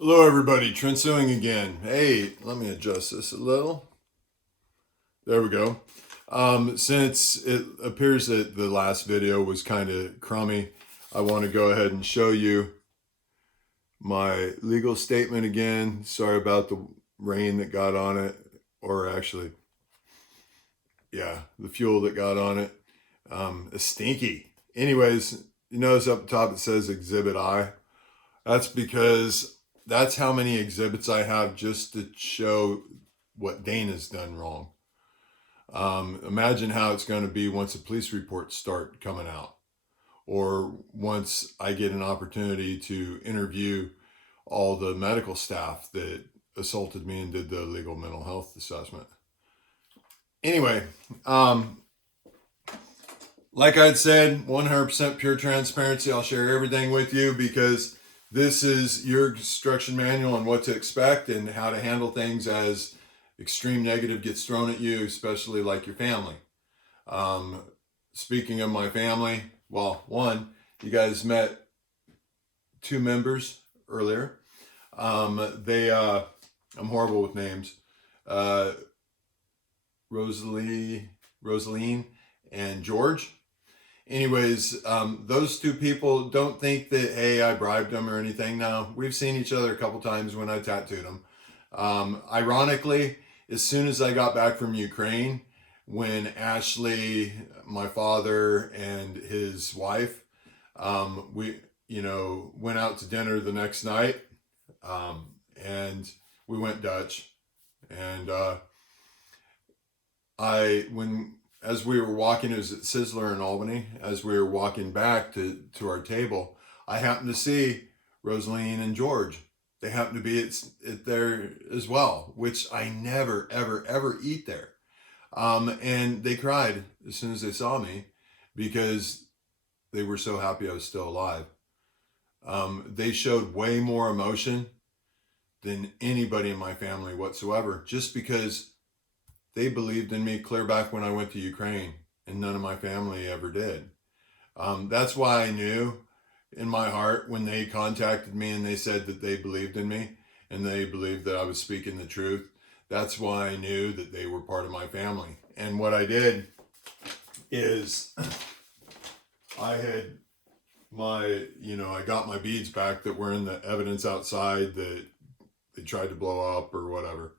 Hello, everybody. Trent Suing again. Hey, let me adjust this a little. There we go. Since it appears that the last video was kind of crummy, I want to go ahead and show you my legal statement again. Sorry about the rain that got on it, or actually, yeah, the fuel that got on it. It's stinky. Anyways, you notice up top it says Exhibit I. That's because that's how many exhibits I have just to show what Dana's done wrong. Imagine how it's going to be once the police reports start coming out, or once I get an opportunity to interview all the medical staff that assaulted me and did the legal mental health assessment. Anyway, like I'd said, 100% pure transparency. I'll share everything with you because this is your instruction manual on what to expect and how to handle things as extreme negative gets thrown at you, especially like your family. Um, Speaking of my family, well, one, you guys met two members earlier. I'm horrible with names. Uh, Rosaline, and George. Anyways, those two people, don't think that, hey, I bribed them or anything. No, we've seen each other a couple times when I tattooed them. Ironically, as soon as I got back from Ukraine, when Ashley, my father, and his wife, we, went out to dinner the next night, and we went Dutch. And as we were walking, it was at Sizzler in Albany. As we were walking back to our table, I happened to see Rosaline and George. They happened to be at there as well, which I never, ever, ever eat there. And they cried as soon as they saw me because they were so happy I was still alive. They showed way more emotion than anybody in my family whatsoever, just because they believed in me clear back when I went to Ukraine, and none of my family ever did. That's why I knew in my heart when they contacted me and they said that they believed in me and they believed that I was speaking the truth. That's why I knew that they were part of my family. And what I did is I had I got my beads back that were in the evidence outside that they tried to blow up or whatever.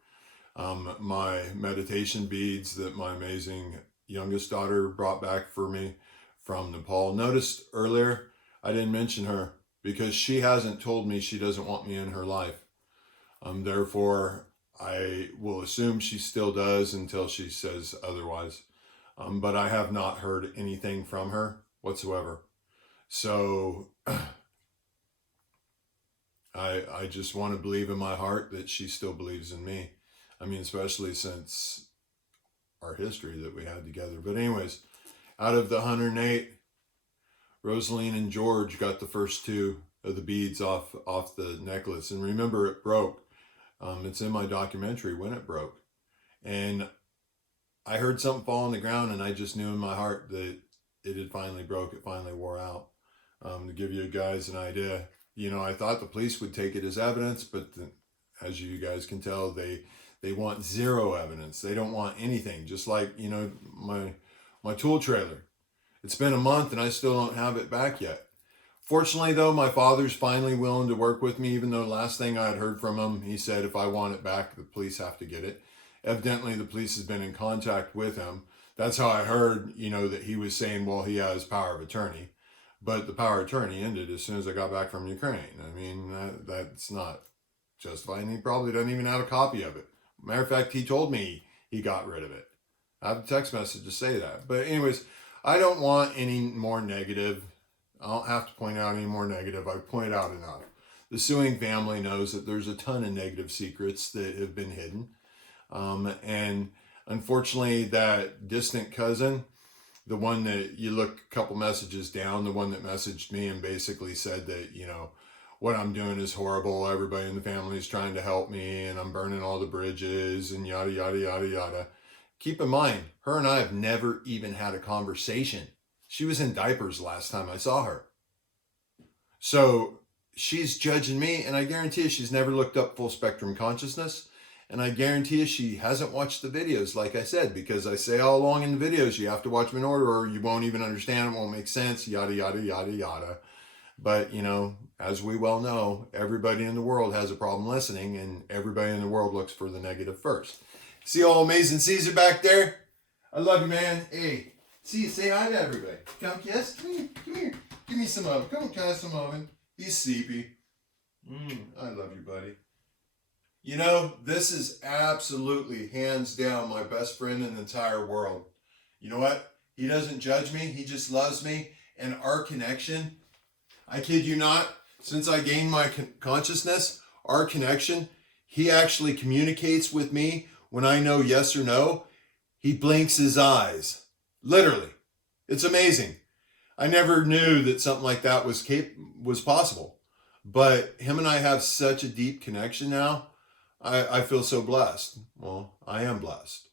My meditation beads that my amazing youngest daughter brought back for me from Nepal. Noticed earlier I didn't mention her because she hasn't told me she doesn't want me in her life. Therefore, I will assume she still does until she says otherwise. But I have not heard anything from her whatsoever. So I just want to believe in my heart that she still believes in me. I mean, especially since our history that we had together. But anyways, out of the 108, Rosaline and George got the first two of the beads off the necklace. And remember, it broke. It's in my documentary when it broke. And I heard something fall on the ground, and I just knew in my heart that it had finally broke. It finally wore out. To give you guys an idea, I thought the police would take it as evidence, but as you guys can tell, they want zero evidence. They don't want anything. Just like my tool trailer. It's been a month and I still don't have it back yet. Fortunately, though, my father's finally willing to work with me, even though the last thing I had heard from him, he said if I want it back, the police have to get it. Evidently, the police has been in contact with him. That's how I heard, that he was saying, well, he has power of attorney. But the power of attorney ended as soon as I got back from Ukraine. I mean, that's not justifying. He probably doesn't even have a copy of it. Matter of fact, he told me he got rid of it. I have a text message to say that. But anyways, I don't want any more negative. I don't have to point out any more negative. I've pointed out enough. The suing family knows that there's a ton of negative secrets that have been hidden. And unfortunately, that distant cousin, the one that you look a couple messages down, the one that messaged me and basically said that, what I'm doing is horrible. Everybody in the family is trying to help me and I'm burning all the bridges and yada, yada, yada, yada. Keep in mind, her and I have never even had a conversation. She was in diapers last time I saw her. So she's judging me, and I guarantee you she's never looked up full spectrum consciousness. And I guarantee you she hasn't watched the videos, like I said, because I say all along in the videos, you have to watch them in order or you won't even understand, it won't make sense, yada, yada, yada, yada. But, you know, as we well know, everybody in the world has a problem listening, and everybody in the world looks for the negative first. See old Amazing Caesar back there? I love you, man. Hey, see, say hi to everybody. Come, yes? Come here, come here. Give me some oven. Come on, can I have some oven? He's sleepy. I love you, buddy. You know, this is absolutely, hands down, my best friend in the entire world. You know what? He doesn't judge me. He just loves me. And our connection, I kid you not, since I gained my consciousness, our connection, he actually communicates with me when I know yes or no. He blinks his eyes. Literally. It's amazing. I never knew that something like that was possible. But him and I have such a deep connection now. I feel so blessed. Well, I am blessed.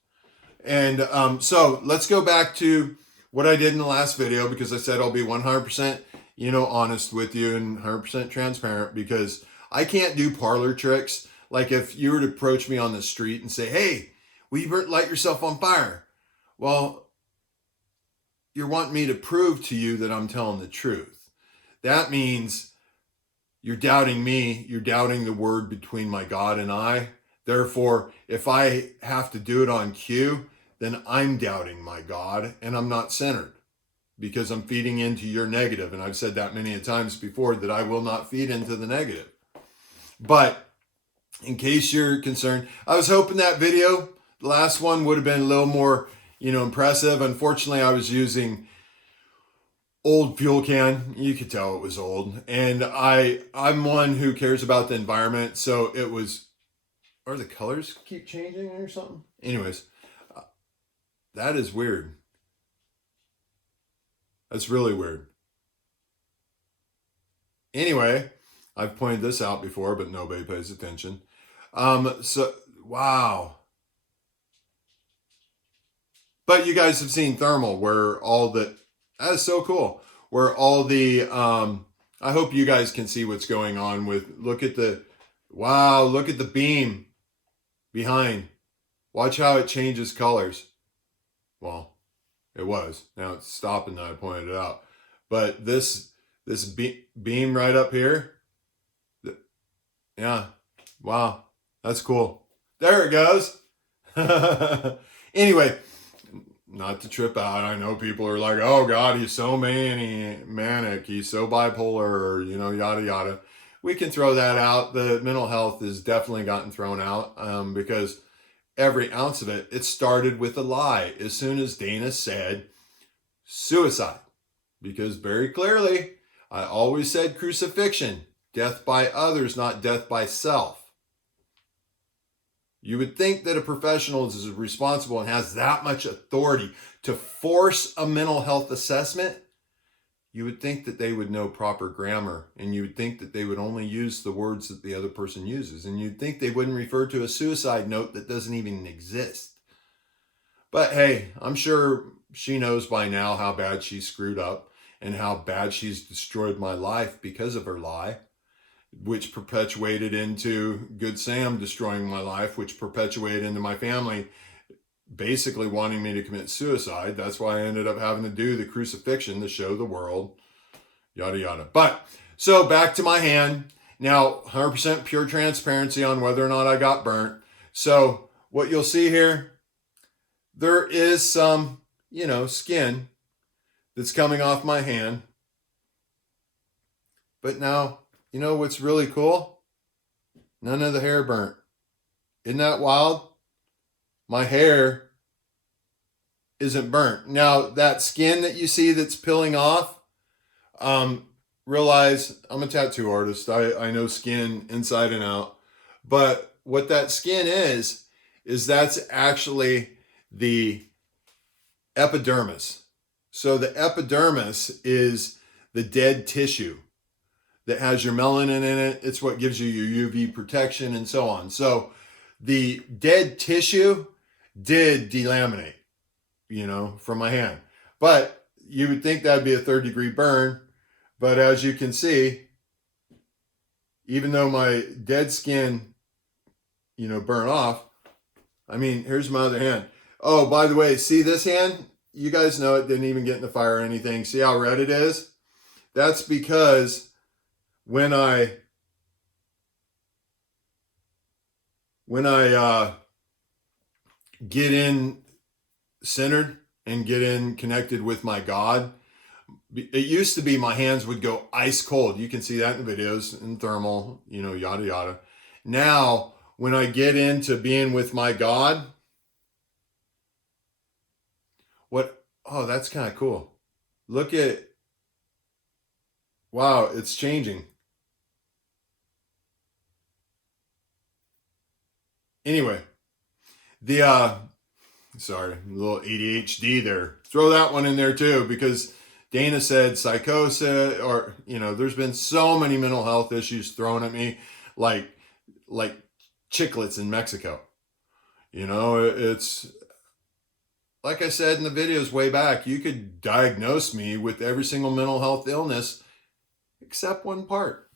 And so let's go back to what I did in the last video, because I said I'll be 100%, honest with you and 100% transparent, because I can't do parlor tricks. Like if you were to approach me on the street and say, hey, will you light yourself on fire? Well, you're wanting me to prove to you that I'm telling the truth. That means you're doubting me. You're doubting the word between my God and I. Therefore, if I have to do it on cue, then I'm doubting my God and I'm not centered, because I'm feeding into your negative. And I've said that many times before, that I will not feed into the negative. But in case you're concerned, I was hoping that video, the last one, would have been a little more, impressive. Unfortunately, I was using old fuel can. You could tell it was old. And I'm one who cares about the environment. So it was, or the colors keep changing or something? Anyways, that is weird. That's really weird. Anyway, I've pointed this out before, but nobody pays attention. Wow. But you guys have seen thermal, where that is so cool. Where all the, I hope you guys can see what's going on with, look at the beam behind. Watch how it changes colors. Well, it was. Now it's stopping that I pointed it out. But this beam right up here, yeah, wow, that's cool. There it goes. Anyway, not to trip out. I know people are like, oh God, he's so manic, he's so bipolar, or, yada, yada. We can throw that out. The mental health has definitely gotten thrown out, because every ounce of it, it started with a lie. As soon as Dana said suicide, because very clearly, I always said crucifixion, death by others, not death by self. You would think that a professional is responsible and has that much authority to force a mental health assessment. You would think that they would know proper grammar, and you would think that they would only use the words that the other person uses, and you'd think they wouldn't refer to a suicide note that doesn't even exist. But hey, I'm sure she knows by now how bad she screwed up and how bad she's destroyed my life because of her lie, which perpetuated into Good Sam destroying my life, which perpetuated into my family basically wanting me to commit suicide. That's why I ended up having to do the crucifixion to show the world, yada, yada. But, so back to my hand. Now, 100% pure transparency on whether or not I got burnt. So, what you'll see here, there is some, skin that's coming off my hand. But now, what's really cool? None of the hair burnt. Isn't that wild? My hair isn't burnt. Now, that skin that you see that's peeling off, realize I'm a tattoo artist. I know skin inside and out. But what that skin is that's actually the epidermis. So the epidermis is the dead tissue that has your melanin in it. It's what gives you your UV protection and so on. So the dead tissue did delaminate, from my hand. But you would think that'd be a 3rd-degree burn. But as you can see, even though my dead skin, burn off. I mean, here's my other hand. Oh, by the way, see this hand? You guys know it didn't even get in the fire or anything. See how red it is? That's because when I get in centered and get in connected with my God, it used to be my hands would go ice cold. You can see that in the videos, in thermal, yada yada. Now, when I get into being with my God, that's kind of cool. Look at, wow, it's changing. Anyway, sorry, a little ADHD there. Throw that one in there too, because Dana said psychosis, or, there's been so many mental health issues thrown at me, like chiclets in Mexico. It's, like I said in the videos way back, you could diagnose me with every single mental health illness except one part.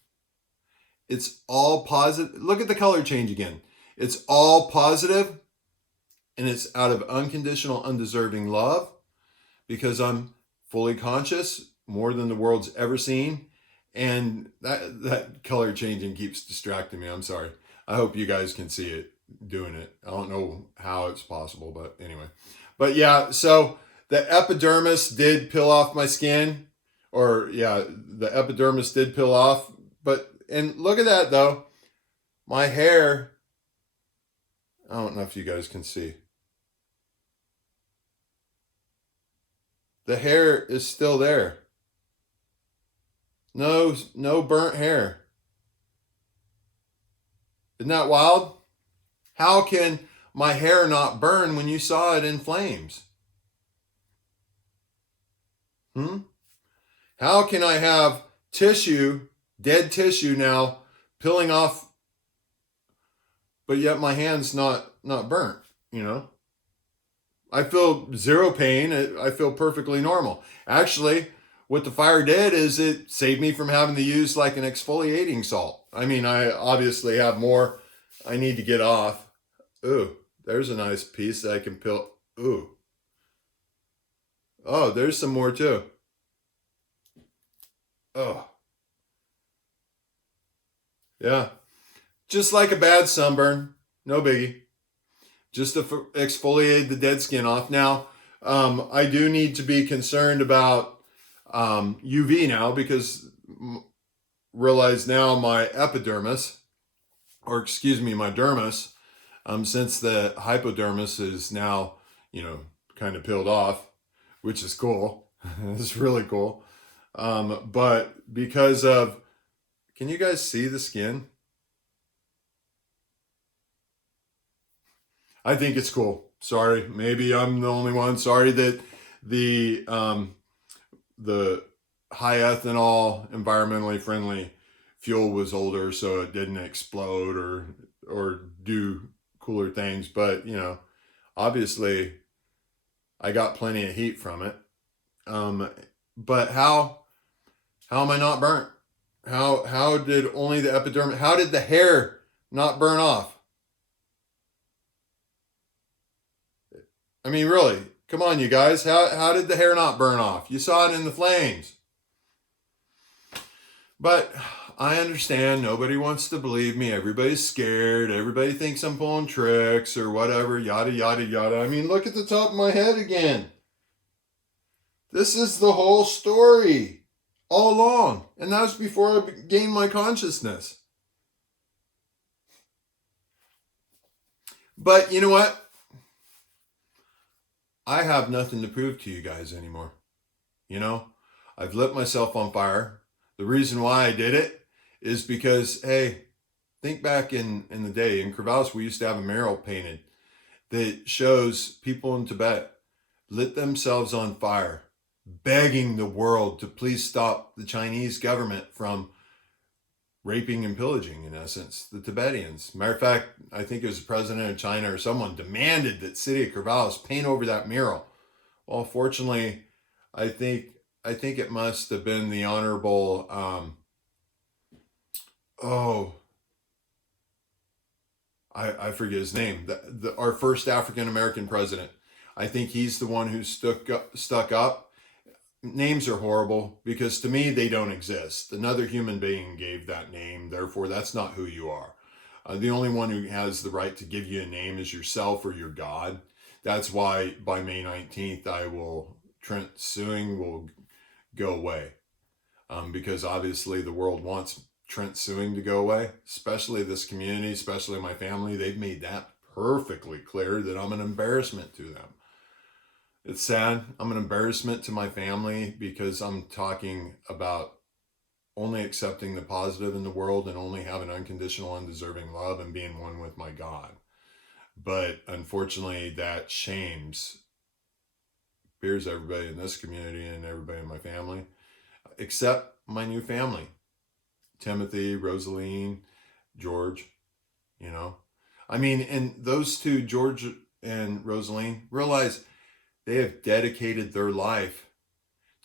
It's all positive. Look at the color change again. It's all positive, and it's out of unconditional, undeserving love, because I'm fully conscious, more than the world's ever seen. And that color changing keeps distracting me. I'm sorry. I hope you guys can see it doing it. I don't know how it's possible, but anyway. But yeah, so the epidermis did peel off my skin, the epidermis did peel off. And look at that though. My hair, I don't know if you guys can see. The hair is still there. No burnt hair. Isn't that wild? How can my hair not burn when you saw it in flames? How can I have dead tissue now, peeling off, but yet my hand's not burnt, I feel zero pain. I feel perfectly normal. Actually, what the fire did is it saved me from having to use like an exfoliating salt. I mean, I obviously have more I need to get off. Ooh, there's a nice piece that I can peel. Ooh. Oh, there's some more too. Oh. Yeah. Just like a bad sunburn. No biggie. Just to exfoliate the dead skin off. Now, I do need to be concerned about UV now, because realize now my epidermis, or excuse me, my dermis, since the hypodermis is now, kind of peeled off, which is cool. It's really cool. But because of, can you guys see the skin? I think it's cool. Sorry, maybe I'm the only one. Sorry that the high ethanol, environmentally friendly fuel was older, so it didn't explode or do cooler things. But obviously, I got plenty of heat from it. But how am I not burnt? How did only the epidermis? How did the hair not burn off? I mean, really, come on, you guys. How did the hair not burn off? You saw it in the flames. But I understand nobody wants to believe me. Everybody's scared. Everybody thinks I'm pulling tricks or whatever, yada, yada, yada. I mean, look at the top of my head again. This is the whole story all along. And that was before I gained my consciousness. But you know what? I have nothing to prove to you guys anymore. I've lit myself on fire. The reason why I did it is because, hey, think back in the day. In Corvallis, we used to have a mural painted that shows people in Tibet lit themselves on fire, begging the world to please stop the Chinese government from raping and pillaging, in essence, the Tibetans. Matter of fact, I think it was the president of China or someone demanded that city of Corvallis paint over that mural. Well, fortunately, I think it must have been the Honorable oh, I forget his name. Our first African American president. I think he's the one who stuck up. Names are horrible because to me they don't exist. Another human being gave that name, therefore that's not who you are. The only one who has the right to give you a name is yourself or your God. That's why by May 19th, Trent Suing will go away. Because obviously the world wants Trent Suing to go away, especially this community, especially my family. They've made that perfectly clear that I'm an embarrassment to them. It's sad. I'm an embarrassment to my family because I'm talking about only accepting the positive in the world and only having unconditional, undeserving love and being one with my God. But unfortunately, that shames fears everybody in this community and everybody in my family, except my new family. Timothy, Rosaline, George, you know. I mean, and those two, George and Rosaline, realize they have dedicated their life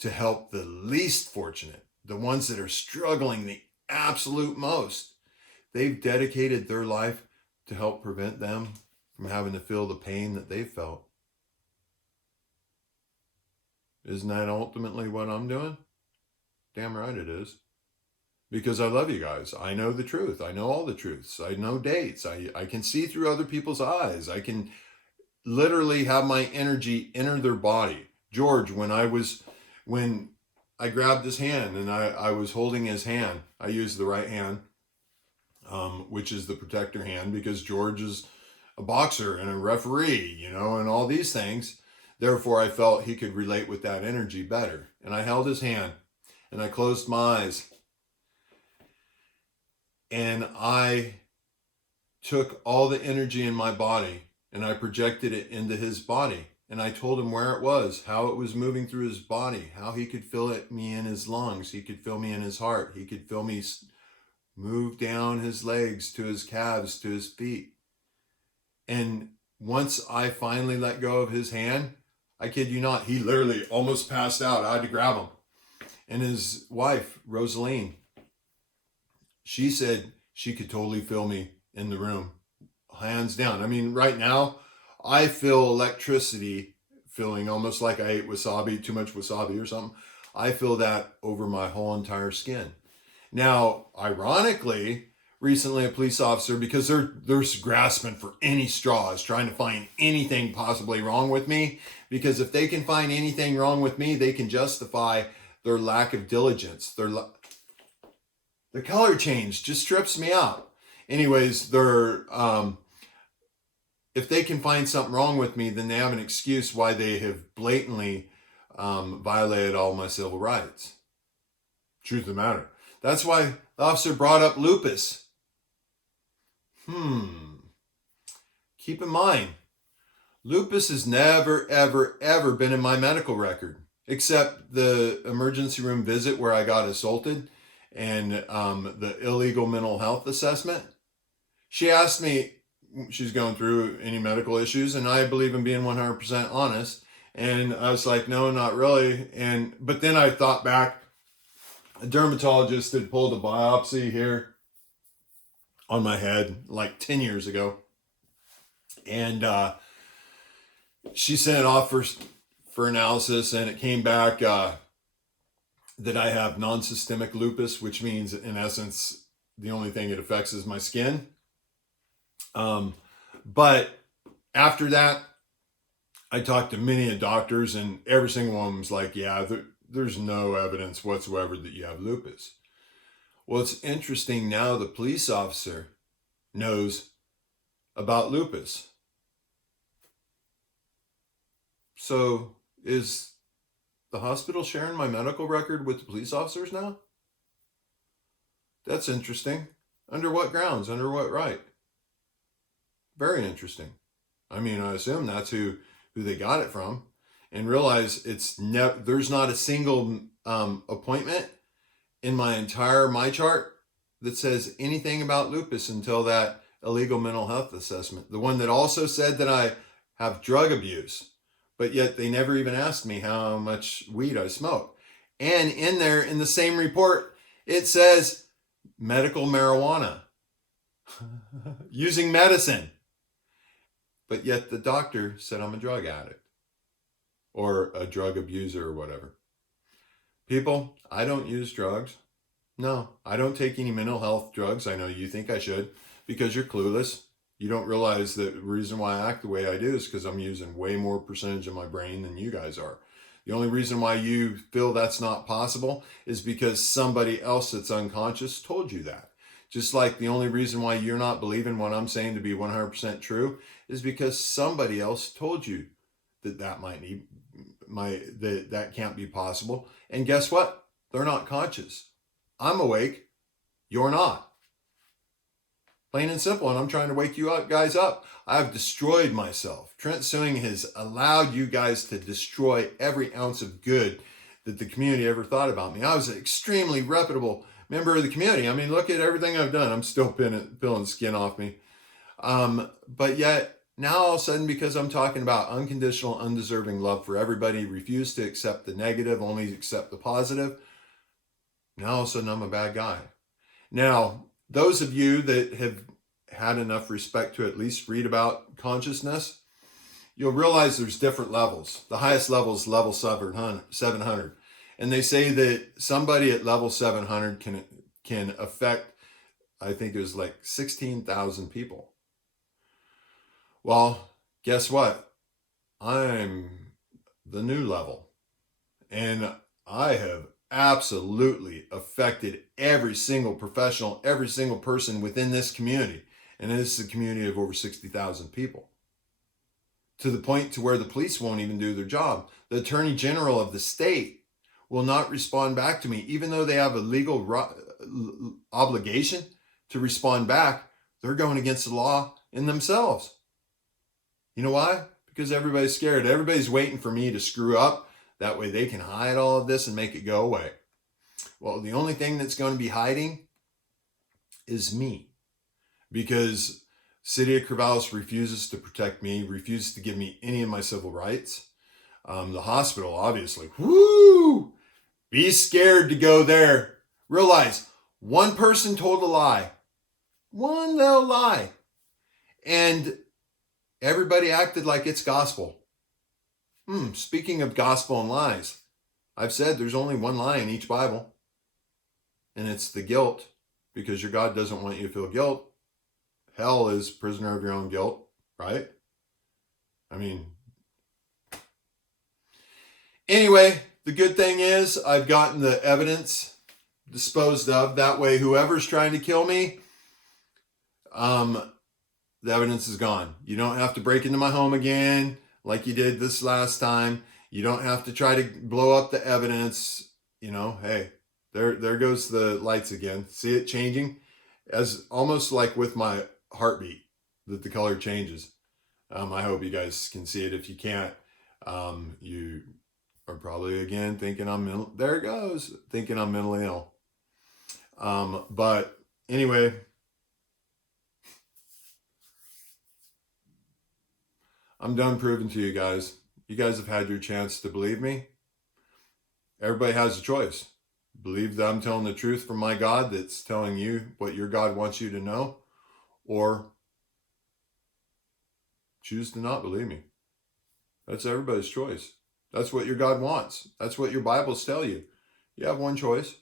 to help the least fortunate, the ones that are struggling the absolute most. They've dedicated their life to help prevent them from having to feel the pain that they felt. Isn't that ultimately what I'm doing? Damn right it is. Because I love you guys. I know the truth. I know all the truths. I know dates. I can see through other people's eyes. I can literally have my energy enter their body. George, when I grabbed his hand and I was holding his hand, I used the right hand, which is the protector hand, because George is a boxer and a referee, you know, and all these things. Therefore, I felt he could relate with that energy better. And I held his hand and I closed my eyes. And I took all the energy in my body and I projected it into his body. And I told him where it was, how it was moving through his body, how he could feel me in his lungs. He could feel me in his heart. He could feel me move down his legs to his calves, to his feet. And once I finally let go of his hand, I kid you not, he literally almost passed out. I had to grab him. And his wife, Rosaline, she said she could totally feel me in the room, hands down. I mean, right now, I feel electricity, feeling almost like I ate wasabi, too much wasabi or something. I feel that over my whole entire skin. Now, ironically, recently a police officer, because they're grasping for any straws, trying to find anything possibly wrong with me, because if they can find anything wrong with me, they can justify their lack of diligence, the color change just trips me out. Anyways, if they can find something wrong with me, then they have an excuse why they have blatantly violated all my civil rights. Truth of the matter. That's why the officer brought up lupus. Keep in mind, lupus has never, ever, ever been in my medical record, except the emergency room visit where I got assaulted and the illegal mental health assessment. She asked me, she's going through any medical issues, and I believe in being 100% honest. And I was like, no, not really. But then I thought back, a dermatologist had pulled a biopsy here on my head like 10 years ago. And she sent it off for analysis, and it came back that I have non-systemic lupus, which means in essence, the only thing it affects is my skin. But after that, I talked to many doctors, and every single one was like, yeah, there's no evidence whatsoever that you have lupus. Well, it's interesting now the police officer knows about lupus. So is the hospital sharing my medical record with the police officers now? That's interesting. Under what grounds? Under what right? Very interesting. I mean, I assume that's who they got it from, and realize there's not a single appointment in my chart that says anything about lupus until that illegal mental health assessment. The one that also said that I have drug abuse, but yet they never even asked me how much weed I smoke. And in there, in the same report, it says medical marijuana, using medicine. But yet the doctor said I'm a drug addict or a drug abuser or whatever. People, I don't use drugs. No, I don't take any mental health drugs. I know you think I should because you're clueless. You don't realize that the reason why I act the way I do is because I'm using way more percentage of my brain than you guys are. The only reason why you feel that's not possible is because somebody else that's unconscious told you that. Just like the only reason why you're not believing what I'm saying to be 100% true is because somebody else told you that that can't be possible. And guess what? They're not conscious. I'm awake. You're not. Plain and simple. And I'm trying to wake you guys up. I've destroyed myself. Trent Suing has allowed you guys to destroy every ounce of good that the community ever thought about me. I was an extremely reputable member of the community. I mean, look at everything I've done. I'm still peeling skin off me. But yet, now all of a sudden, because I'm talking about unconditional, undeserving love for everybody, refuse to accept the negative, only accept the positive, now all of a sudden I'm a bad guy. Now, those of you that have had enough respect to at least read about consciousness, you'll realize there's different levels. The highest level is level 700. And they say that somebody at level 700 can affect, I think it was like 16,000 people. Well, guess what? I'm the new level. And I have absolutely affected every single professional, every single person within this community. And this is a community of over 60,000 people. To the point to where the police won't even do their job. The Attorney General of the state will not respond back to me, even though they have a legal obligation to respond back. They're going against the law in themselves. You know why? Because everybody's scared. Everybody's waiting for me to screw up. That way they can hide all of this and make it go away. Well, the only thing that's going to be hiding is me. Because City of Corvallis refuses to protect me, refuses to give me any of my civil rights. The hospital, obviously. Woo! Be scared to go there. Realize one person told a lie. One little lie. And everybody acted like it's gospel. Speaking of gospel and lies, I've said there's only one lie in each Bible. And it's the guilt, because your God doesn't want you to feel guilt. Hell is prisoner of your own guilt, right? I mean, anyway, the good thing is I've gotten the evidence disposed of. That way, whoever's trying to kill me, the evidence is gone. You don't have to break into my home again like you did this last time. You don't have to try to blow up the evidence. You know, hey, there goes the lights again. See it changing? As almost like with my heartbeat, that the color changes. I hope you guys can see it. If you can't, you are probably again thinking I'm mental. There it goes, thinking I'm mentally ill. But anyway, I'm done proving to you guys. You guys have had your chance to believe me. Everybody has a choice. Believe that I'm telling the truth from my God that's telling you what your God wants you to know, or choose to not believe me. That's everybody's choice. That's what your God wants. That's what your Bibles tell you. You have one choice.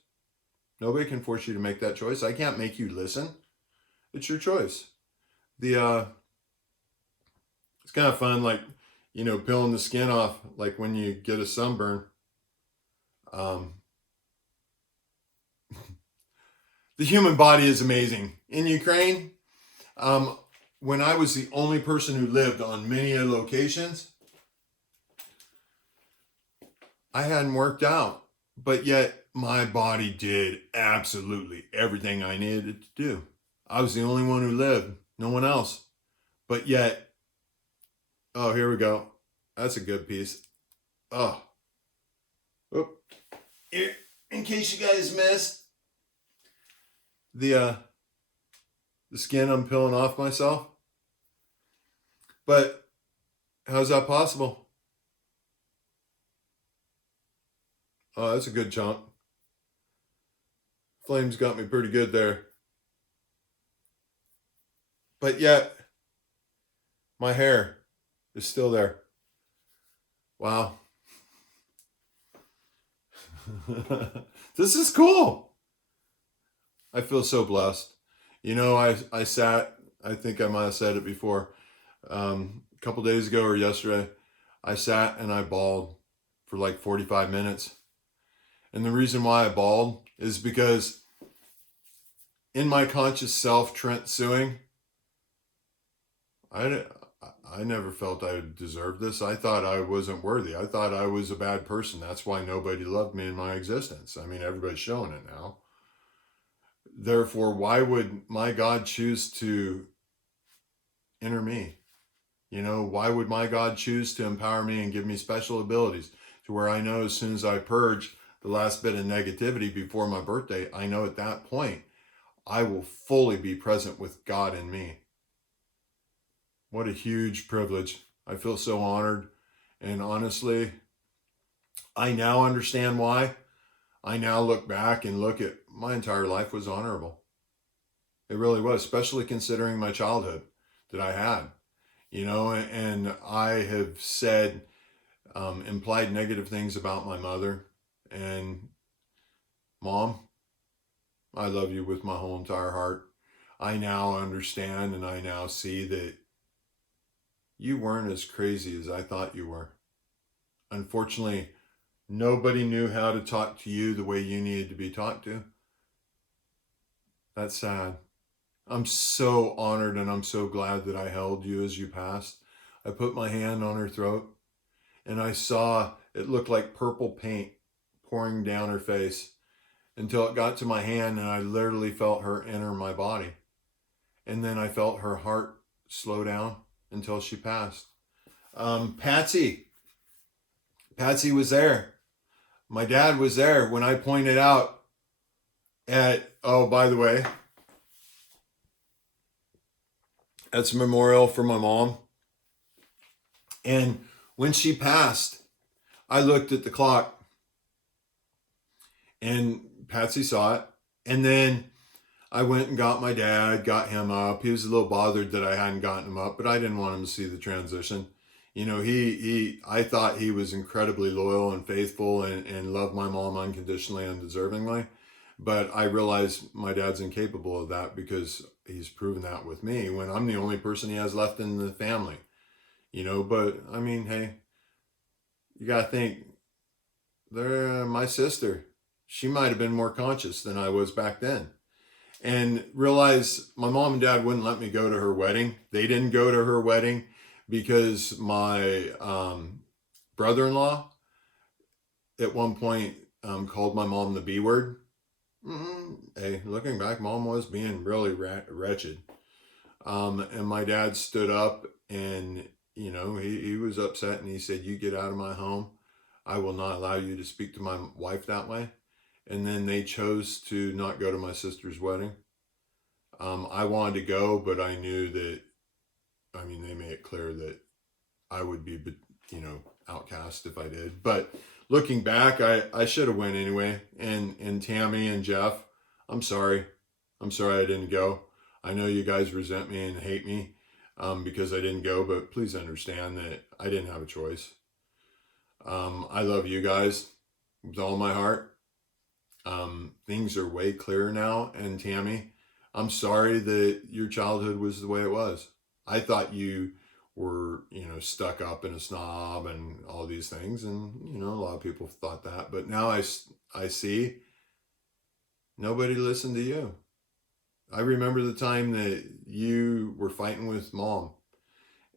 Nobody can force you to make that choice. I can't make you listen. It's your choice. It's kind of fun, like, peeling the skin off, like when you get a sunburn. The human body is amazing. In Ukraine, when I was the only person who lived on many locations, I hadn't worked out, but yet my body did absolutely everything I needed it to do. I was the only one who lived, no one else. But yet, oh, here we go. That's a good piece. Oh. Oop. Here, in case you guys missed, the skin I'm peeling off myself. But how's that possible? Oh, that's a good chunk. Flames got me pretty good there. But yet, my hair is still there. Wow. This is cool. I feel so blessed. You know, I sat, I think I might have said it before, a couple days ago or yesterday, I sat and I bawled for like 45 minutes. And the reason why I bawled is because in my conscious self, Trent Suing, I never felt I deserved this. I thought I wasn't worthy. I thought I was a bad person. That's why nobody loved me in my existence. I mean, everybody's showing it now. Therefore, why would my God choose to enter me? You know, why would my God choose to empower me and give me special abilities to where I know as soon as I purge the last bit of negativity before my birthday, I know at that point I will fully be present with God in me. What a huge privilege. I feel so honored. And honestly, I now understand why. I now look back and look at my entire life was honorable. It really was, especially considering my childhood that I had. You know, and I have said implied negative things about my mother. And Mom, I love you with my whole entire heart. I now understand and I now see that you weren't as crazy as I thought you were. Unfortunately, nobody knew how to talk to you the way you needed to be talked to. That's sad. I'm so honored and I'm so glad that I held you as you passed. I put my hand on her throat and I saw it looked like purple paint pouring down her face until it got to my hand and I literally felt her enter my body. And then I felt her heart slow down until she passed. Patsy was there. My dad was there when I pointed out oh, by the way, that's a memorial for my mom. And when she passed, I looked at the clock and Patsy saw it. And then I went and got my dad, got him up. He was a little bothered that I hadn't gotten him up, but I didn't want him to see the transition. You know, I thought he was incredibly loyal and faithful and loved my mom unconditionally and deservingly. But I realized my dad's incapable of that because he's proven that with me when I'm the only person he has left in the family. You know, but I mean, hey, you got to think, my sister, she might have been more conscious than I was back then. And realize my mom and dad wouldn't let me go to her wedding. They didn't go to her wedding because my brother-in-law at one point called my mom the B word. Hey, looking back, mom was being really wretched. And my dad stood up and, you know, he was upset and he said, "You get out of my home. I will not allow you to speak to my wife that way." And then they chose to not go to my sister's wedding. I wanted to go, but I knew that, I mean, they made it clear that I would be, you know, outcast if I did. But looking back, I should have went anyway. And Tammy and Jeff, I'm sorry. I'm sorry I didn't go. I know you guys resent me and hate me because I didn't go, but please understand that I didn't have a choice. I love you guys with all my heart. Things are way clearer now. And Tammy, I'm sorry that your childhood was the way it was. I thought you were, you know, stuck up and a snob and all these things. And, you know, a lot of people thought that. But now I see nobody listened to you. I remember the time that you were fighting with mom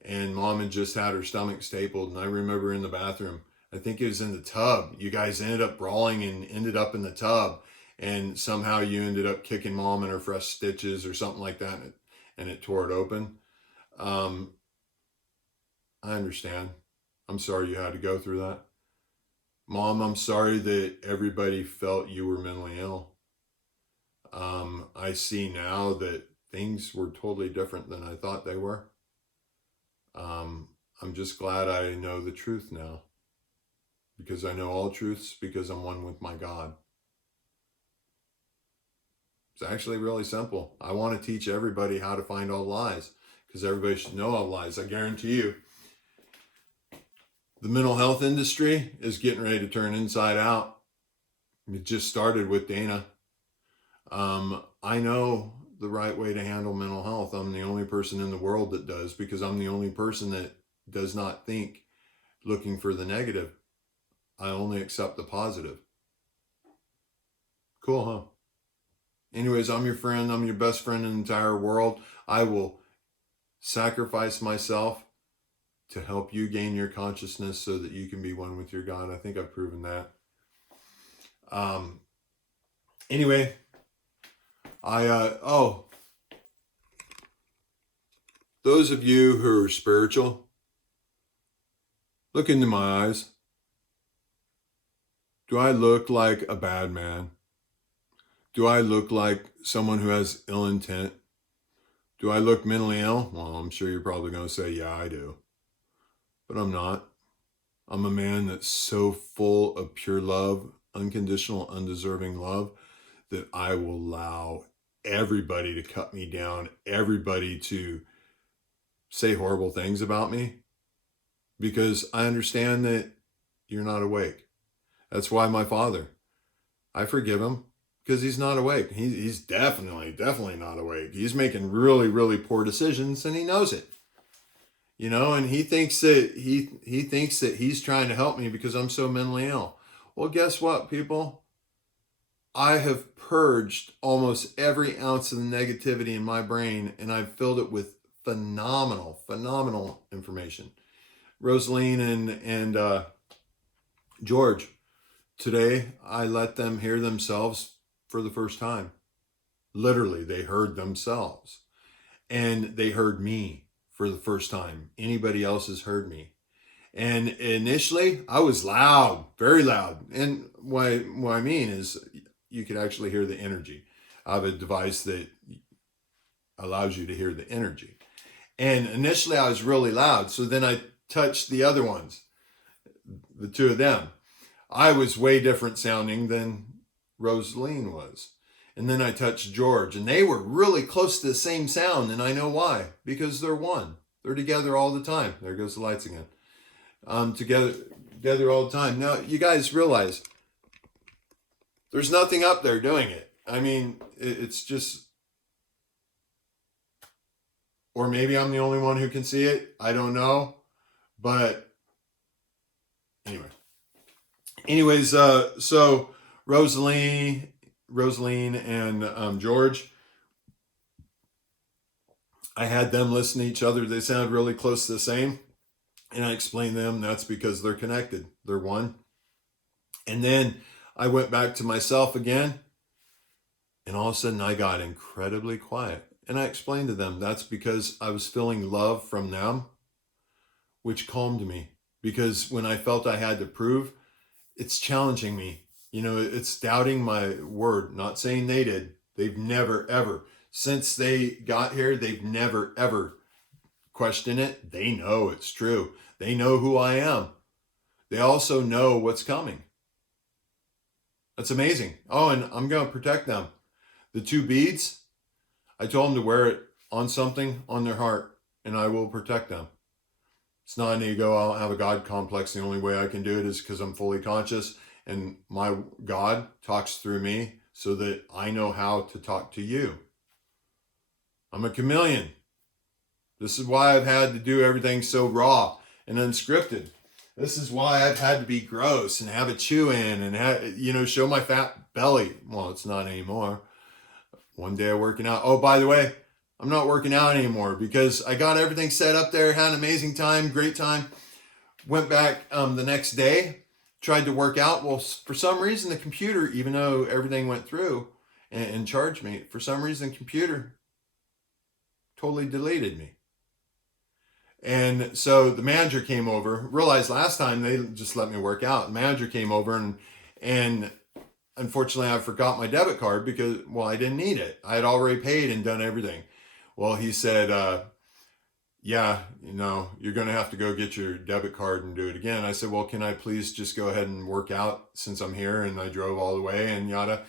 and mom had just had her stomach stapled. And I remember in the bathroom, I think it was in the tub. You guys ended up brawling and ended up in the tub. And somehow you ended up kicking mom in her fresh stitches or something like that. And it tore it open. I understand. I'm sorry you had to go through that. Mom, I'm sorry that everybody felt you were mentally ill. I see now that things were totally different than I thought they were. I'm just glad I know the truth now. Because I know all truths because I'm one with my God. It's actually really simple. I want to teach everybody how to find all lies, because everybody should know all lies. I guarantee you, the mental health industry is getting ready to turn inside out. It just started with Dana. I know the right way to handle mental health. I'm the only person in the world that does, because I'm the only person that does not think looking for the negative. I only accept the positive. Cool, huh? Anyways, I'm your friend. I'm your best friend in the entire world. I will sacrifice myself to help you gain your consciousness so that you can be one with your God. I think I've proven that. Anyway, those of you who are spiritual, look into my eyes. Do I look like a bad man? Do I look like someone who has ill intent? Do I look mentally ill? Well, I'm sure you're probably going to say, yeah, I do. But I'm not. I'm a man that's so full of pure love, unconditional, undeserving love, that I will allow everybody to cut me down, everybody to say horrible things about me, because I understand that you're not awake. That's why my father, I forgive him, because he's not awake. He's definitely not awake. He's making really, really poor decisions, and he knows it. You know, and he thinks that he thinks that he's trying to help me because I'm so mentally ill. Well, guess what, people? I have purged almost every ounce of the negativity in my brain, and I've filled it with phenomenal information. Rosaline and George, today I let them hear themselves for the first time. Literally, they heard themselves. And they heard me for the first time. Anybody else has heard me. And initially, I was loud, very loud. And what I mean is, you could actually hear the energy. I have a device that allows you to hear the energy. And initially, I was really loud. So then I touched the other ones, the two of them. I was way different sounding than Rosaline was. And then I touched George, and they were really close to the same sound, and I know why. Because they're one. They're together all the time. There goes the lights again. Together all the time. Now, you guys realize there's nothing up there doing it. I mean, it's just... Or maybe I'm the only one who can see it. I don't know. But anyways, so Rosaline and George, I had them listen to each other. They sound really close to the same. And I explained to them that's because they're connected. They're one. And then I went back to myself again. And all of a sudden I got incredibly quiet. And I explained to them that's because I was feeling love from them, which calmed me. Because when I felt I had to prove, it's challenging me. You know, it's doubting my word. Not saying they did. They've never, ever. Since they got here, they've never, ever questioned it. They know it's true. They know who I am. They also know what's coming. That's amazing. Oh, and I'm going to protect them. The 2 beads, I told them to wear it on something on their heart, and I will protect them. It's not an ego. I don't have a God complex. The only way I can do it is because I'm fully conscious, and my God talks through me so that I know how to talk to you. I'm a chameleon. This is why I've had to do everything so raw and unscripted. This is why I've had to be gross and have a chew in and show my fat belly. Well, it's not anymore. One day I'm working out. Oh, by the way, I'm not working out anymore because I got everything set up there, had an amazing time, great time. Went back the next day, tried to work out. Well, for some reason, the computer, even though everything went through and charged me, for some reason, the computer totally deleted me. And so the manager came over, realized last time they just let me work out. The manager came over and unfortunately I forgot my debit card because, well, I didn't need it. I had already paid and done everything. Well, he said, yeah, you're going to have to go get your debit card and do it again. I said, well, can I please just go ahead and work out since I'm here and I drove all the way and yada.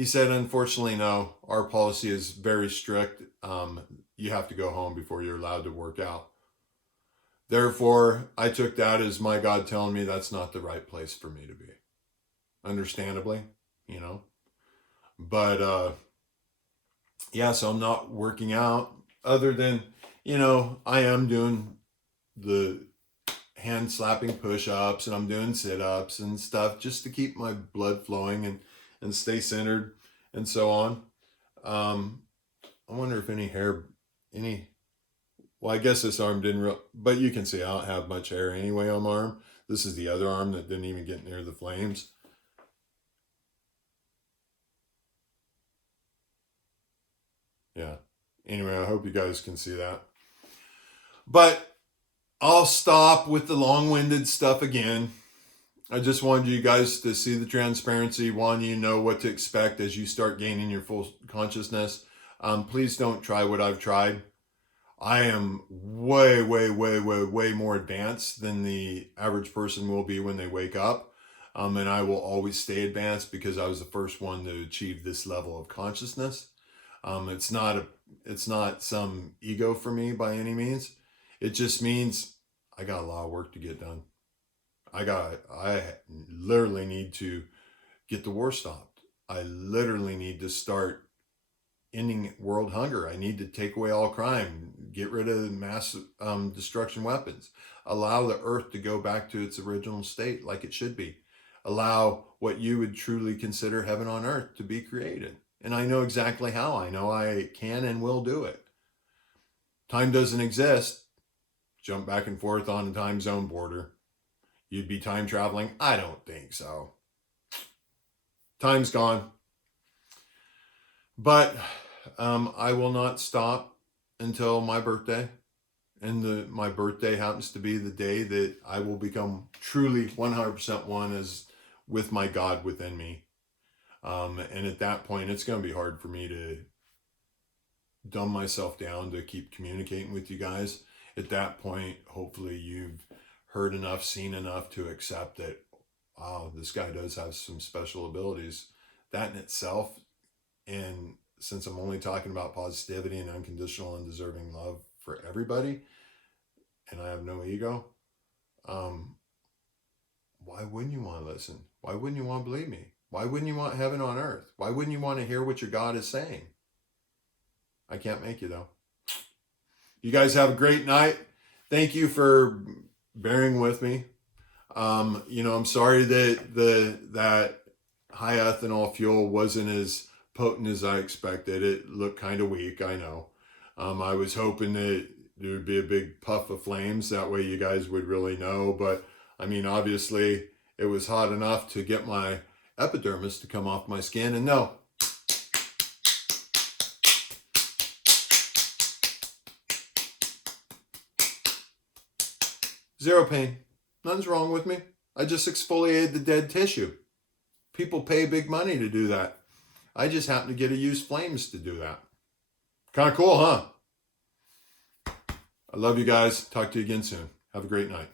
He said, unfortunately, no. Our policy is very strict. You have to go home before you're allowed to work out. Therefore, I took that as my God telling me that's not the right place for me to be. Understandably, you know. But yeah, so I'm not working out other than, you know, I am doing the hand slapping push-ups and I'm doing sit-ups and stuff just to keep my blood flowing and stay centered and so on. I wonder if well, I guess this arm didn't but you can see I don't have much hair anyway on my arm. This is the other arm that didn't even get near the flames. Yeah. Anyway, I hope you guys can see that. But I'll stop with the long-winded stuff again. I just wanted you guys to see the transparency. One, you know what to expect as you start gaining your full consciousness. Please don't try what I've tried. I am way, way, way, way, way more advanced than the average person will be when they wake up. And I will always stay advanced because I was the first one to achieve this level of consciousness. It's not some ego for me by any means. It just means I got a lot of work to get done. I literally need to get the war stopped. I literally need to start ending world hunger. I need to take away all crime, get rid of mass destruction weapons, allow the earth to go back to its original state like it should be, allow what you would truly consider heaven on earth to be created. And I know exactly how. I know I can and will do it. Time doesn't exist. Jump back and forth on a time zone border. You'd be time traveling? I don't think so. Time's gone. But I will not stop until my birthday. And my birthday happens to be the day that I will become truly 100% one as with my God within me. And at that point, it's going to be hard for me to dumb myself down to keep communicating with you guys. At that point, hopefully you've heard enough, seen enough to accept that, wow, this guy does have some special abilities. That in itself, and since I'm only talking about positivity and unconditional and deserving love for everybody, and I have no ego, why wouldn't you want to listen? Why wouldn't you want to believe me? Why wouldn't you want heaven on earth? Why wouldn't you want to hear what your God is saying? I can't make you, though. You guys have a great night. Thank you for bearing with me. I'm sorry that high ethanol fuel wasn't as potent as I expected. It looked kind of weak, I know. I was hoping that there would be a big puff of flames. That way you guys would really know. But, I mean, obviously it was hot enough to get my epidermis to come off my skin. And no. Zero pain. Nothing's wrong with me. I just exfoliated the dead tissue. People pay big money to do that. I just happen to get to use flames to do that. Kind of cool, huh? I love you guys. Talk to you again soon. Have a great night.